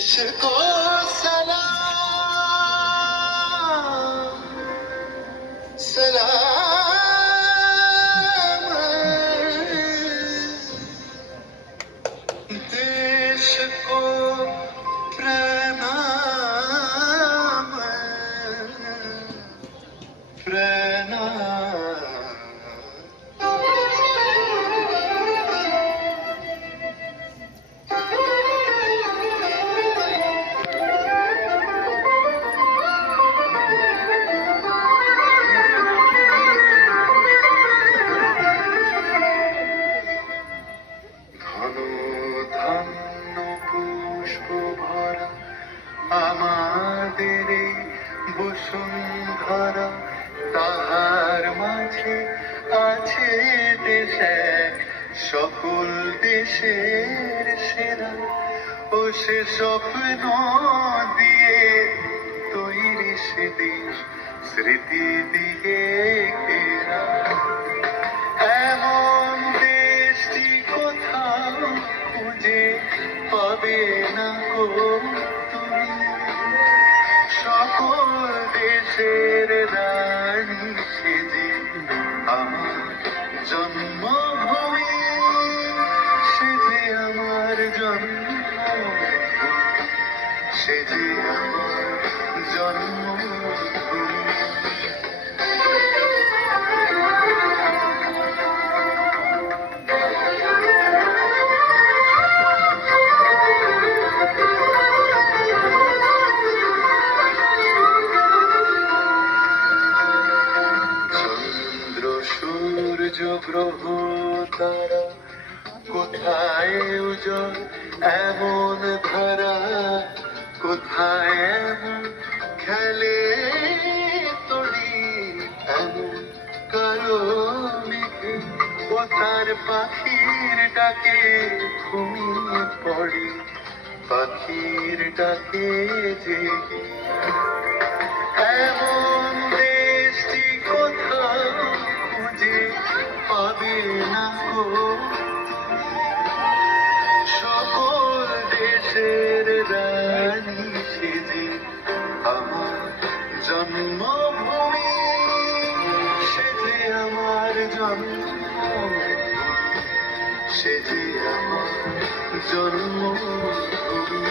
देश को सलाम सलाम, देश को प्रणाम प्रणाम। আমাদের বসুন্ধরা, তাহার মাঝে আছে দেশ এক, সকল দেশের সেরা। ও সে স্বপ্ন দিয়ে তৈরি সে দেশ, স্মৃতি দিয়ে ঘেরা। এমন দেশটি কোথাও খুঁজে পাবে না গো তুমি, সকল দেশের রানী সেজে আমার জন্মভূমি, সেজে আমার জন্মভূমি, সেজে আমার জন্মভূমি। সূর্য গ্রহ তারা কোথায় উজ্জ্বল এমন ধারা, কোথায় এমন খেলে তড়ি এমন কালো মেঘে। ও তার পাখির ডাকে ঘুমিয়ে পড়ে, পাখির ডাকে জেগে। এমন দেশটি কোথাও খুঁজে পাবে না গো, সকল দেশের রানী সেজে আমার জন্মভূমি, সেজে আমার জন্মভূমি, সেজে আমার জন্মভূমি।